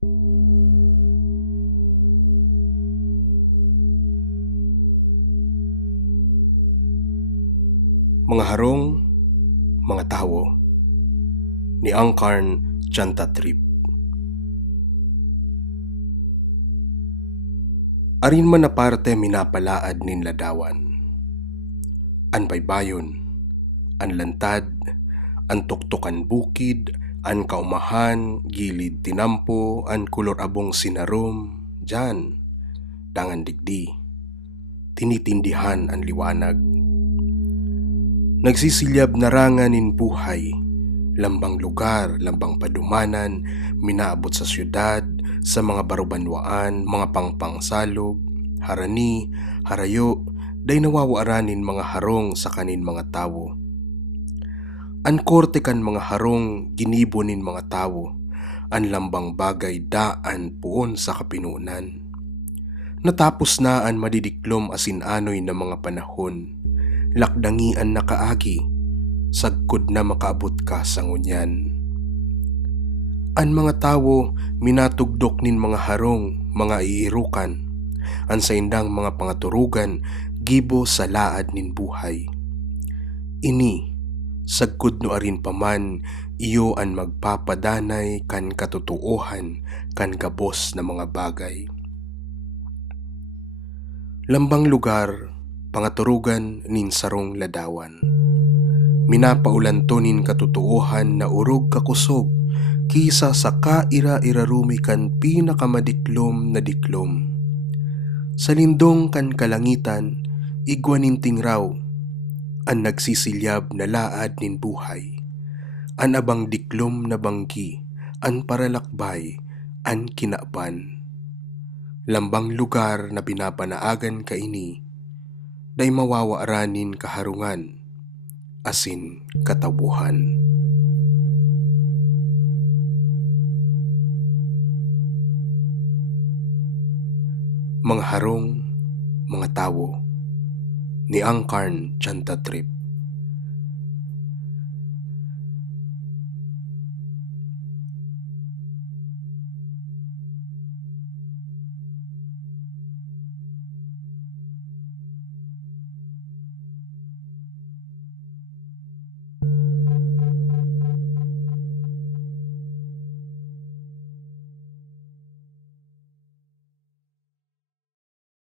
Mga harong, mga tawo ni Angkarn Chantatrip. Arin man na parte minapalaad nin ladawan. An baybayon, an lantad, an tuktukan bukid, an kaumahan, gilid tinampo, an kulor abong sinarom, dyan, dangan digdi, tinitindihan an liwanag. Nagsisilyab narangan nin buhay, lambang lugar, lambang padumanan, minaabot sa syudad, sa mga barubanwaan, mga pangpangsalog, harani, harayo, day nawawaranin mga harong sa kanin mga tawo. An korte kan mga harong ginibo nin mga tawo, an lambang bagay daan puon sa kapinunan. Natapos na an madidiklom asin anoy na mga panahon, lakdangian na kaagi, sagkod na makaabot ka sa ngunyan. An mga tawo minatugdok nin mga harong, mga iirukan, an saindang mga pangaturugan, gibo sa laad nin buhay. Ini, sagkod no arin paman, iyo an magpapadanay kan katotohan kan gabos na mga bagay. Lambang lugar, pangaturugan nin sarong ladawan. Minapaulanto nin katotohan na urog kakusog, kisa sa kaira-irarumi kan pinakamadiklom na diklom. Sa lindong kan kalangitan, igwaninting raw, an nagsisilyab na laad nin buhay, an abang diklom na banggi, an paralakbay, an kinaban. Lambang lugar na binapanaagan kaini, day mawawaranin kaharungan, asin katabuhan. Mga harong, mga tawo ni Angkarn Chantatrip.